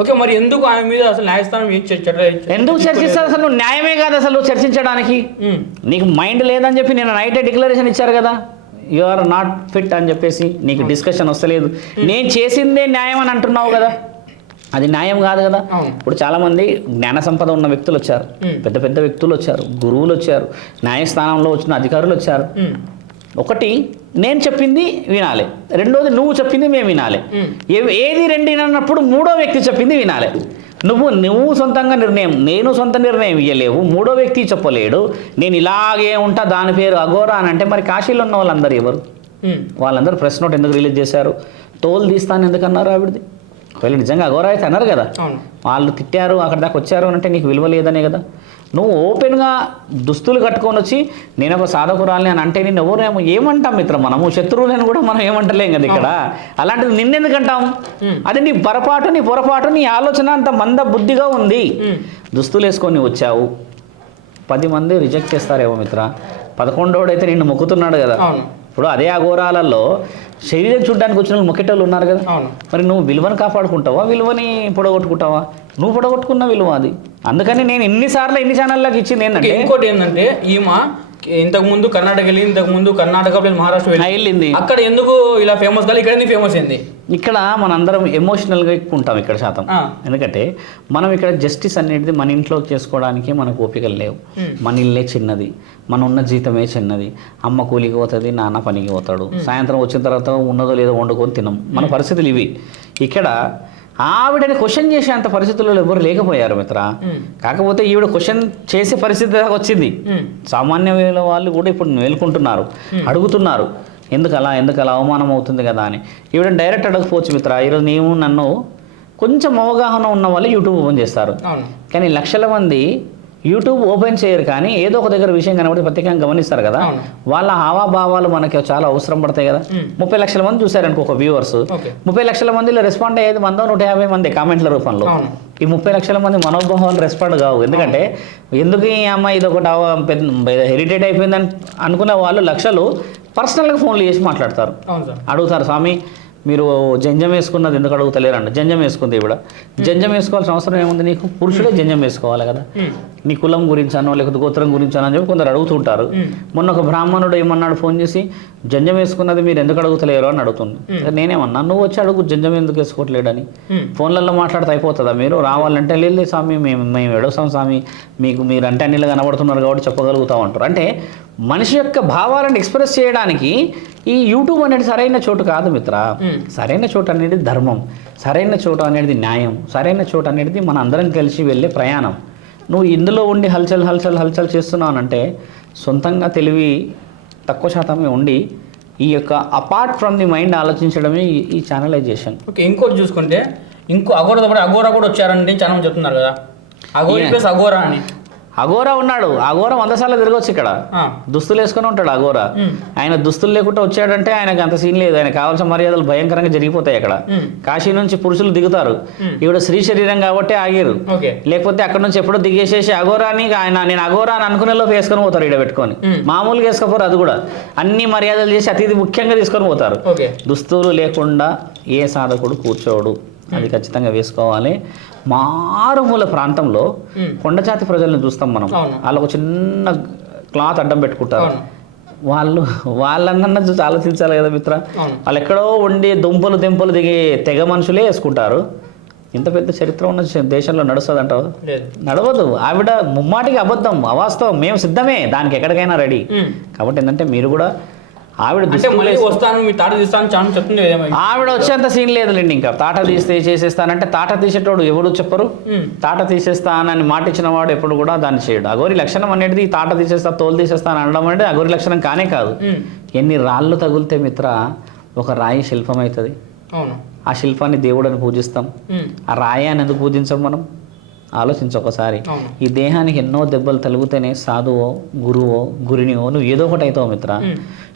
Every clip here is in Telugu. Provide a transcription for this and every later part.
ఓకే. మరి ఎందుకు ఆమె మీద అసలు న్యాయస్థానం ఎందుకు చర్చిస్తారు? అసలు నువ్వు న్యాయమే కాదు అసలు చర్చించడానికి. నీకు మైండ్ లేదని చెప్పి నేను నైటే డిక్లరేషన్ ఇచ్చారు కదా, యు ఆర్ నాట్ ఫిట్ అని చెప్పేసి, నీకు డిస్కషన్ వస్తలేదు, నేను చేసిందే న్యాయం అని అంటున్నావు కదా, అది న్యాయం కాదు కదా. ఇప్పుడు చాలామంది జ్ఞాన సంపద ఉన్న వ్యక్తులు వచ్చారు, పెద్ద పెద్ద వ్యక్తులు వచ్చారు, గురువులు వచ్చారు, న్యాయస్థానంలో వచ్చిన అధికారులు వచ్చారు. ఒకటి నేను చెప్పింది వినాలి, రెండోది నువ్వు చెప్పింది మేము వినాలి. ఏది రెండు అన్నప్పుడు మూడో వ్యక్తి చెప్పింది వినాలి. నువ్వు సొంతంగా నిర్ణయం, నేను సొంత నిర్ణయం ఇవ్వలేవు, మూడో వ్యక్తి చెప్పలేడు, నేను ఇలాగే ఉంటా దాని పేరు అఘోరా అని అంటే మరి కాశీలో ఉన్న వాళ్ళందరూ ఎవరు? వాళ్ళందరూ ప్రెస్ నోట్ ఎందుకు రిలీజ్ చేశారు? తోలు తీస్తాను ఎందుకు అన్నారు ఆవిడది? ఒకవేళ నిజంగా అఘోరా అయితే అన్నారు కదా, వాళ్ళు తిట్టారు అక్కడ దాకా వచ్చారు అంటే నీకు విలువ లేదనే కదా. నువ్వు ఓపెన్గా దుస్తులు కట్టుకొని వచ్చి నేను ఒక సాధకురాలని అని అంటే నేను ఎవరు ఏమంటాం మిత్రం, మనము శత్రువులను కూడా మనం ఏమంటలేం కదా ఇక్కడ. అలాంటిది నిన్నెందుకంటాం? అది నీ పొరపాటు, నీ ఆలోచన అంత మంద బుద్ధిగా ఉంది. దుస్తులు వేసుకొని వచ్చావు, 10 మంది రిజెక్ట్ చేస్తారేమో మిత్ర, 11వాడైతే నిన్ను మొక్కుతున్నాడు కదా. ఇప్పుడు అదే అఘోరాలలో శరీరం చూడడానికి వచ్చిన వాళ్ళు మొక్కేటోళ్ళు ఉన్నారు కదా. మరి నువ్వు విలువను కాపాడుకుంటావా, విలువని పొడగొట్టుకుంటావా? నువ్వు పొడగొట్టుకున్న విలువ అది. అందుకని నేను ఎన్ని ఛానళ్ళకి ఇచ్చింది ఏంటంటే, ఇంకోటి ఏంటంటే ఈమె ఇంతకు ముందు కర్ణాటక వెళ్ళి, ఇంతకు ముందు కర్ణాటక మహారాష్ట్ర వెళ్ళింది. అక్కడ ఎందుకు ఇలా ఫేమస్ కాదు, ఇక్కడ ఎందుకు ఫేమస్ అయింది? ఇక్కడ మనందరం ఎమోషనల్గా ఉంటాం ఇక్కడ శాతం. ఎందుకంటే మనం ఇక్కడ జస్టిస్ అనేది మన ఇంట్లో చేసుకోవడానికి మనకు ఓపికలు లేవు. మన ఇల్లే చిన్నది, మన ఉన్న జీతమే చిన్నది, అమ్మ కూలికి పోతుంది, నాన్న పనికి పోతాడు, సాయంత్రం వచ్చిన తర్వాత ఉన్నదో లేదో వండుకొని తినం, మన పరిస్థితులు ఇవి. ఇక్కడ ఆవిడని క్వశ్చన్ చేసే అంత పరిస్థితుల్లో ఎవరు లేకపోయారు మిత్ర. కాకపోతే ఈవిడ క్వశ్చన్ చేసే పరిస్థితి దాకా వచ్చింది. సామాన్య వాళ్ళు కూడా ఇప్పుడు మేల్కుంటున్నారు, అడుగుతున్నారు ఎందుకు అలా అవమానం అవుతుంది కదా అని. ఈవిడ డైరెక్ట్ అడగకపోవచ్చు మిత్ర. ఈరోజు నీవు నన్ను కొంచెం అవగాహన ఉన్న వాళ్ళు యూట్యూబ్ ఓపెన్ చేస్తారు, కానీ లక్షల మంది యూట్యూబ్ ఓపెన్ చేయరు, కానీ ఏదో ఒక దగ్గర విషయం కనబడి ప్రత్యేకంగా గమనిస్తారు కదా. వాళ్ళ హావాభావాలు మనకి చాలా అవసరం పడతాయి కదా. 30 లక్షల మంది చూసారనుకో ఒక వ్యూవర్స్, 30 లక్షల మందిలో రెస్పాండ్ అయ్యేది 150 మంది కామెంట్ల రూపంలో. ఈ 30 లక్షల మంది మనోభావాలు రెస్పాండ్ కావు. ఎందుకంటే ఎందుకు ఈ అమ్మాయి ఇది ఒకటి హెరిటేట్ అయిపోయిందని అనుకునే వాళ్ళు లక్షలు పర్సనల్గా ఫోన్లు చేసి మాట్లాడతారు, అడుగుతారు, స్వామి మీరు జంజం వేసుకున్నది ఎందుకు అడుగుతలేరండి. జంజం వేసుకుంది ఇవిడ. జంజం వేసుకోవాల్సిన అవసరం ఏముంది నీకు? పురుషుడే జంజం వేసుకోవాలి కదా. నీ కులం గురించానో లేకపోతే గోత్రం గురించానో అని చెప్పి కొందరు అడుగుతుంటారు. మొన్న ఒక బ్రాహ్మణుడు ఏమన్నాడు ఫోన్ చేసి, జంజం వేసుకున్నది మీరు ఎందుకు అడుగుతలేరు అని అడుగుతుంది. నేనేమన్నా, నువ్వు వచ్చి అడుగు జంజం ఎందుకు వేసుకోవట్లేడని. ఫోన్లలో మాట్లాడితే అయిపోతుందా? మీరు రావాలంటే లేదు స్వామి మేము ఎడవసాం స్వామి, మీరు అంటే అన్నిలు కనబడుతున్నారు కాబట్టి చెప్పగలుగుతాం అంటారు. అంటే మనిషి యొక్క భావాలను ఎక్స్ప్రెస్ చేయడానికి ఈ యూట్యూబ్ అనేది సరైన చోటు కాదు మిత్ర. సరైన చోటు అనేది ధర్మం, సరైన చోటు అనేది న్యాయం, సరైన చోటు అనేది మన అందరం కలిసి వెళ్ళే ప్రయాణం. నువ్వు ఇందులో ఉండి హల్చల్ చేస్తున్నావు అంటే సొంతంగా తెలివి తక్కువ శాతమే ఉండి ఈ యొక్క అపార్ట్ ఫ్రమ్ ది మైండ్ ఆలోచించడమే ఈ ఛానలైజేషన్. ఓకే. ఇంకోటి చూసుకుంటే అఘోరా కూడా వచ్చారంటే చాలా మంది చెప్తున్నారు కదా, అఘోరా అని. అఘోరా ఉన్నాడు, అఘోరా 100 సార్లు తిరగొచ్చు ఇక్కడ, దుస్తులు వేసుకొని ఉంటాడు అఘోరా. ఆయన దుస్తులు లేకుండా వచ్చాడంటే ఆయనకు అంత సీన్ లేదు, ఆయన కావాల్సిన మర్యాదలు భయంకరంగా జరిగిపోతాయి అక్కడ. కాశీ నుంచి పురుషులు దిగుతారు, ఈవిడ స్త్రీ శరీరం కాబట్టి ఆగిరు, లేకపోతే అక్కడ నుంచి ఎప్పుడో దిగేసేసి అఘోరాని నేను అఘోరా అని అనుకునేలోపు వేసుకొని పోతారు ఈడ పెట్టుకొని. మామూలుగా వేసుకోపోరు, అది కూడా అన్ని మర్యాదలు చేసి అతిథి ముఖ్యంగా తీసుకొని పోతారు. దుస్తులు లేకుండా ఏ సాధకుడు కూర్చోడు, అది ఖచ్చితంగా వేసుకోవాలి. మారుమూల ప్రాంతంలో కొండజాతి ప్రజలను చూస్తాం మనం, వాళ్ళు ఒక చిన్న క్లాత్ అడ్డం పెట్టుకుంటారు. వాళ్ళన్న చూసి ఆలోచించాలి కదా మిత్ర. వాళ్ళు ఎక్కడో ఉండి దుంపలు దిగే తెగ మనుషులే వేసుకుంటారు. ఇంత పెద్ద చరిత్ర ఉన్న దేశంలో నడుస్తుంది అంటావు? నడవదు. ఆవిడ ముమ్మాటికి అబద్ధం, అవాస్తవం. మేము సిద్ధమే దానికి, ఎక్కడికైనా రెడీ. కాబట్టి ఏంటంటే మీరు కూడా ఆవిడ ఆవిడ వచ్చేంత సీన్ లేదులేండి. ఇంకా తాట తీస్తే చేసేస్తానంటే తాట తీసేటోడు ఎవరు చెప్పరు. తాట తీసేస్తానని మాట ఇచ్చిన వాడు ఎప్పుడు కూడా దాన్ని చేయడు. అఘోరి లక్షణం అనేది తాట తీసేస్తా తోలు తీసేస్తాను అనడం అంటే అఘోరి లక్షణం కానే కాదు. ఎన్ని రాళ్ళు తగులితే మిత్ర ఒక రాయి శిల్పం అవుతుంది. ఆ శిల్పాన్ని దేవుడని పూజిస్తాం, ఆ రాయి అని ఎందుకు పూజించాం మనం? ఆలోచించు ఒకసారి. ఈ దేహానికి ఎన్నో దెబ్బలు తలుగుతేనే సాధువో గురువో గురినివో నువ్వు ఏదో ఒకటి అవుతావు మిత్ర.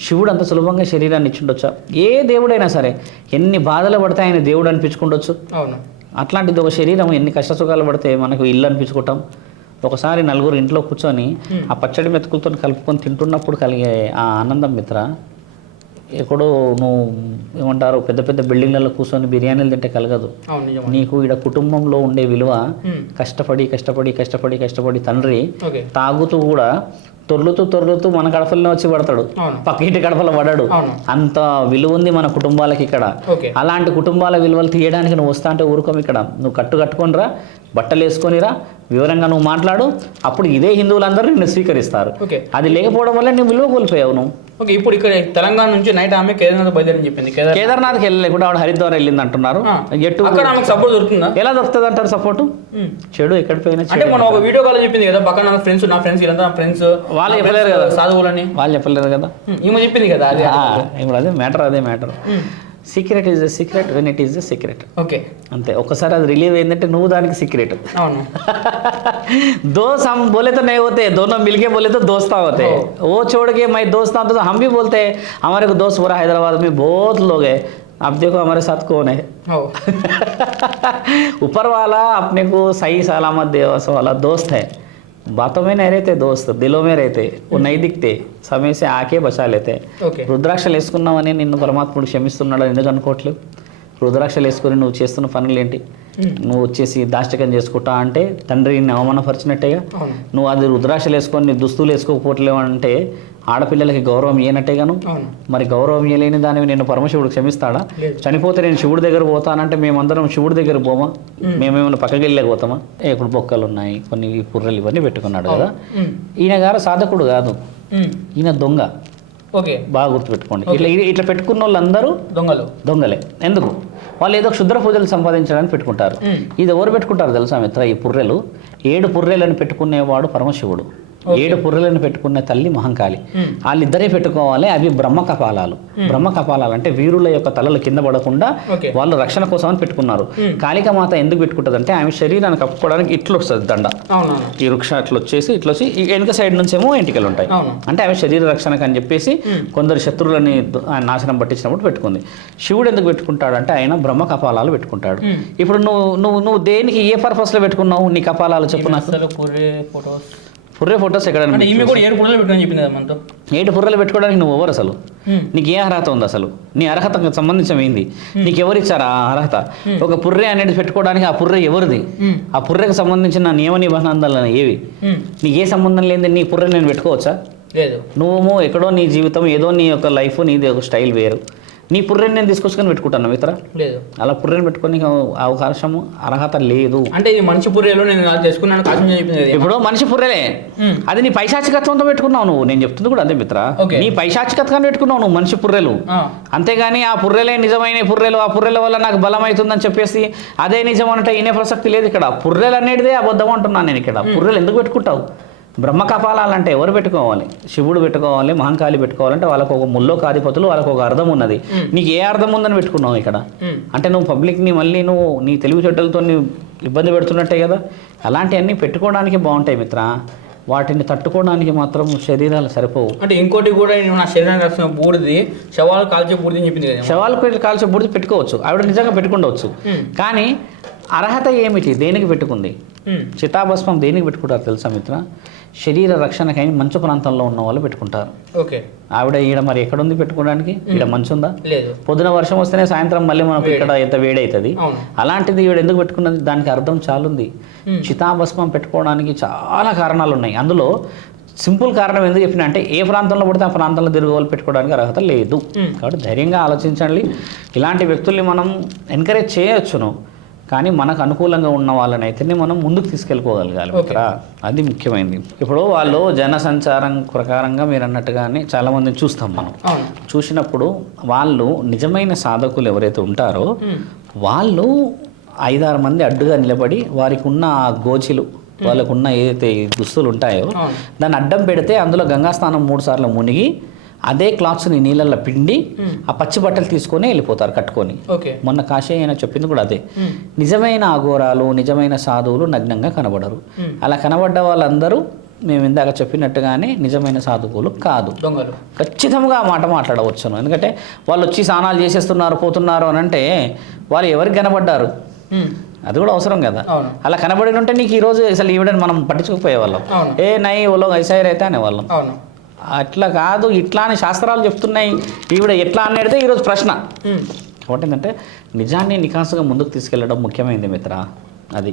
శివుడు అంత సులభంగా శరీరాన్ని ఇచ్చిండొచ్చా? ఏ దేవుడైనా సరే ఎన్ని బాధలు పడితే ఆయన దేవుడు అనిపించుకుండొచ్చు. అట్లాంటిది ఒక శరీరం ఎన్ని కష్టసుఖాలు పడితే మనకు ఇల్లు అనిపించుకుంటాం. ఒకసారి నలుగురు ఇంట్లో కూర్చొని ఆ పచ్చడి మెతుకులతో కలుపుకొని తింటున్నప్పుడు కలిగే ఆ ఆనందం మిత్ర ఎక్కడో నువ్వు ఏమంటారు పెద్ద పెద్ద బిల్డింగ్లలో కూర్చొని బిర్యానీలు తింటే కలగదు. నీకు ఇక్కడ కుటుంబంలో ఉండే విలువ కష్టపడి కష్టపడి కష్టపడి కష్టపడి తండ్రి తాగుతూ కూడా తొర్లుతూ మన కడపల్లో వచ్చి పడతాడు, పక్కింటి కడపలో పడాడు. అంత విలువ ఉంది మన కుటుంబాలకి ఇక్కడ. అలాంటి కుటుంబాల విలువలు తీయడానికి నువ్వు వస్తా అంటే ఊరుకోం. ఇక్కడ నువ్వు కట్టుకొనిరా, బట్టలు వేసుకొనిరా, వివరంగా నువ్వు మాట్లాడు, అప్పుడు ఇదే హిందువులందరూ నిన్ను స్వీకరిస్తారు. అది లేకపోవడం వల్ల నువ్వు విలువ కోల్పోయావు నువ్వు. ఓకే, ఇప్పుడు ఇక్కడ తెలంగాణ నుంచి నైట్ ఆమె కేదార్నాథ్ బయలుదేరని చెప్పింది. కేదార్నాథ్కి వెళ్ళలేకుండా ఆవిడ హరిద్వార్ వెళ్ళింది అంటున్నారు. సపోర్ట్ దొరుకుతుందా? ఎలా దొరుకుతుంది అంటారు సపోర్ట్? చెడు ఎక్కడ పోయినా అంటే మనం ఒక వీడియో కాల్ చెప్పింది కదా, పక్కన నా ఫ్రెండ్స్ వీళ్ళంతా ఫ్రెండ్స్ వాళ్ళు చెప్పలేరు కదా, సాధువులని వాళ్ళు చెప్పలేరు కదా, ఈమె చెప్పింది కదా. ఇప్పుడు అదే matter. Secret is a secret when it is a secret. Okay, అంతే. ఒకసారి అది రిలీవ్ అయిందంటే నువ్వు దానికి సీక్రెట్. అవును. दोस्त हम बोले तो नहीं होते, दोनों मिलके बोले तो दोस्ता होते. वो छोड़ के मैं दोस्त हूं तो हम भी बोलते हैं हमारे को दोस्त पूरा हैदराबाद में बहुत लोग हैं. अब देखो हमारे साथ कौन है. ऊपर वाला अपने को सही सलामत दे वाला दोस्त है. बातों में नहीं रहते दोस्त, दिलों में रहते. वो नहीं दिखते, समय से आके बचा लेते. రుద్రాక్షలు వేసుకున్నావని నిన్ను పరమాత్ముడు క్షమిస్తున్నాడు ఎందుకు అనుకోవట్లేవు? రుద్రాక్షలు వేసుకుని నువ్వు చేస్తున్న పనులు ఏంటి? నువ్వు వచ్చేసి దాష్టికం చేసుకుంటా అంటే తండ్రిని అవమానపరిచినట్టేగా. నువ్వు అది రుద్రాక్షలు వేసుకొని నీ దుస్తులు వేసుకోకపోవట్లేవు అంటే ఆడపిల్లలకి గౌరవం ఇయ్యనట్టేగాను. మరి గౌరవం ఇయ్యలేని దానివి నేను పరమశివుడు క్షమిస్తాడా? చనిపోతే నేను శివుడి దగ్గర పోతానంటే మేమందరం శివుడి దగ్గర పోమా? మేమేమైనా పక్కకి వెళ్ళలేకపోతామా? ఇప్పుడు బొక్కలు ఉన్నాయి, కొన్ని పుర్రెలు ఇవన్నీ పెట్టుకున్నాడు కదా. ఈయన గారు సాధకుడు కాదు, ఈయన దొంగ. ఓకే, బాగా గుర్తుపెట్టుకోండి. ఇట్లా పెట్టుకున్న వాళ్ళందరూ దొంగలే. ఎందుకు? వాళ్ళు ఏదో క్షుద్ర పూజలు సంపాదించడానికి పెట్టుకుంటారు. ఇది ఎవరు పెట్టుకుంటారు తెలుసా మిత్ర? ఈ పుర్రెలు 7 పుర్రెలను పెట్టుకునేవాడు పరమశివుడు, 7 పుర్రెలను పెట్టుకునే తల్లి మహంకాళి. వాళ్ళిద్దరే పెట్టుకోవాలి. అవి బ్రహ్మ కపాలాలు. బ్రహ్మ కపాలాలు అంటే వీరుల యొక్క తలలు కింద పడకుండా వాళ్ళు రక్షణ కోసం అని పెట్టుకున్నారు. కాళికామాత ఎందుకు పెట్టుకుంటుంది అంటే ఆమె శరీరాన్ని కప్పుకోవడానికి ఇట్లా వస్తుంది దండ. ఈ వృక్ష ఇట్లా వచ్చేసి వెనుక సైడ్ నుంచి ఏమో ఎంటికలు ఉంటాయి. అంటే ఆమె శరీర రక్షణకు అని చెప్పేసి కొందరు శత్రువులని నాశనం పట్టించినప్పుడు పెట్టుకుంది. శివుడు ఎందుకు పెట్టుకుంటాడు అంటే ఆయన బ్రహ్మ కపాలాలు పెట్టుకుంటాడు. ఇప్పుడు నువ్వు దేనికి ఏ పర్పస్ లో పెట్టుకున్నావు నీ కపాలాలు చెప్పు నాకు. పుర్రె ఫొటోస్ ఎక్కడ? 7 పుర్రెలు పెట్టుకోవడానికి నువ్వు ఎవరు అసలు? నీకు ఏ అర్హత ఉంది అసలు? నీ అర్హతకు సంబంధించిన ఏంది? నీకు ఎవరు ఇచ్చారా ఆ అర్హత? ఒక పుర్రె అనేది పెట్టుకోవడానికి ఆ పుర్రె ఎవరిది? ఆ పుర్రెకు సంబంధించిన నియమ నిబంధనలు ఏవి? నీకు ఏ సంబంధం లేని నీ పుర్రె నేను పెట్టుకోవచ్చా? లేదు. నువ్వు ఎక్కడో నీ జీవితం ఏదో నీ యొక్క లైఫ్ నీది ఒక స్టైల్ వేరు. నీ పుర్రెని నేను తీసుకొచ్చుకొని పెట్టుకుంటాను మిత్ర. లేదు, అలా పుర్రెని పెట్టుకొని అవకాశము అర్హత లేదు. అంటే ఇది మనిషి పుర్రెలో నేను చేసుకున్నాను. ఇప్పుడు మనిషి పుర్రెలే, అది నీ పైశాచికత్వంతో పెట్టుకున్నావు నువ్వు. నేను చెప్తుంది కూడా అదే మిత్ర, నీ పైశాచికత్వాన్ని పెట్టుకున్నావు నువ్వు మనిషి పుర్రెలు. అంతేగాని ఆ పుర్రెలే నిజమైన పుర్రెలు, ఆ పుర్రెల వల్ల నాకు బలం అవుతుందని చెప్పేసి అదే నిజం అంటే ఈయన ప్రసక్తి లేదు ఇక్కడ. పుర్రెలు అనేటిదే అబద్ధం అంటున్నాను నేను ఇక్కడ. పుర్రెలు ఎందుకు పెట్టుకుంటావు? బ్రహ్మ కపాలాలంటే ఎవరు పెట్టుకోవాలి? శివుడు పెట్టుకోవాలి, మహంకాళి పెట్టుకోవాలంటే వాళ్ళకు ఒక ముల్లోకాధిపతులు, వాళ్ళకు ఒక అర్థం ఉన్నది. నీకు ఏ అర్థం ఉందని పెట్టుకున్నావు ఇక్కడ? అంటే నువ్వు పబ్లిక్ని మళ్ళీ నువ్వు నీ తెలివితేటలతో ఇబ్బంది పెడుతున్నట్టే కదా. అలాంటివన్నీ పెట్టుకోవడానికి బాగుంటాయి మిత్ర, వాటిని తట్టుకోవడానికి మాత్రం శరీరాలు సరిపోవు. అంటే ఇంకోటి కూడా నా శరీరానికి రాసిన బూడిది శవాలు కాల్చే బూడిది చెప్పింది కదా. శవాలు కాల్చే బూడిది పెట్టుకోవచ్చు, ఆవిడ నిజంగా పెట్టుకుండవచ్చు. కానీ అర్హత ఏమిటి? దేనికి పెట్టుకుంది? చితాభస్మం దేనికి పెట్టుకుంటారు తెలుసా మిత్ర? శరీర రక్షణకై మంచు ప్రాంతంలో ఉన్న వాళ్ళు పెట్టుకుంటారు. ఓకే, ఆవిడ ఈడ మరి ఎక్కడుంది పెట్టుకోవడానికి? ఈడ మంచు ఉందా? లేదు. పొద్దున వర్షం వస్తేనే సాయంత్రం మళ్ళీ మనకు ఇక్కడ ఎంత వేడవుతుంది. అలాంటిది ఈవిడ ఎందుకు పెట్టుకున్నది? దానికి అర్థం చాలుంది. చితాభస్మం పెట్టుకోవడానికి చాలా కారణాలు ఉన్నాయి. అందులో సింపుల్ కారణం ఎందుకు చెప్పిన అంటే ఏ ప్రాంతంలో పడితే ఆ ప్రాంతంలో తిరుగులు పెట్టుకోవడానికి అర్హత లేదు. కాబట్టి ధైర్యంగా ఆలోచించండి. ఇలాంటి వ్యక్తుల్ని మనం ఎంకరేజ్ చేయొచ్చును, కానీ మనకు అనుకూలంగా ఉన్న వాళ్ళని అయితేనే మనం ముందుకు తీసుకెళ్ళిపోగలగాలి మిత్ర. అది ముఖ్యమైనది. ఇప్పుడు వాళ్ళు జనసంచారం ప్రకారంగా మీరు అన్నట్టుగానే చాలామందిని చూస్తాం మనం. చూసినప్పుడు వాళ్ళు నిజమైన సాధకులు ఎవరైతే ఉంటారో వాళ్ళు 5-6 మంది అడ్డుగా నిలబడి వారికి ఉన్న గోచిలు, వాళ్ళకున్న ఏదైతే దుస్తులు ఉంటాయో దాన్ని అడ్డం పెడితే అందులో గంగా స్నానం 3 సార్లు మునిగి అదే క్లాత్స్ని నీళ్ళల్లో పిండి ఆ పచ్చి బట్టలు తీసుకొని వెళ్ళిపోతారు కట్టుకొని. మొన్న కాశీ అయినా చెప్పింది కూడా అదే. నిజమైన అఘోరాలు, నిజమైన సాధువులు నగ్నంగా కనబడరు. అలా కనబడ్డ వాళ్ళందరూ మేము ఇందాక చెప్పినట్టుగానే నిజమైన సాధువులు కాదు. ఖచ్చితంగా ఆ మాట మాట్లాడవచ్చును. ఎందుకంటే వాళ్ళు వచ్చి స్నానాలు చేసేస్తున్నారు పోతున్నారు అని అంటే వాళ్ళు ఎవరికి కనబడ్డారు? అది కూడా అవసరం కదా. అలా కనబడి ఉంటే నీకు ఈరోజు అసలు ఈవిడని మనం పట్టించుకోపోయేవాళ్ళం. ఏ నై ఓలో ఐసైర్ అయితే అనేవాళ్ళం. అట్లా కాదు ఇట్లా అని శాస్త్రాలు చెప్తున్నాయి, ఈవిడ ఎట్లా అనేది ఈరోజు ప్రశ్న. కాబట్టి ఏంటంటే నిజాన్ని నికాసుగా ముందుకు తీసుకెళ్ళడం ముఖ్యమైనది మిత్ర, అది.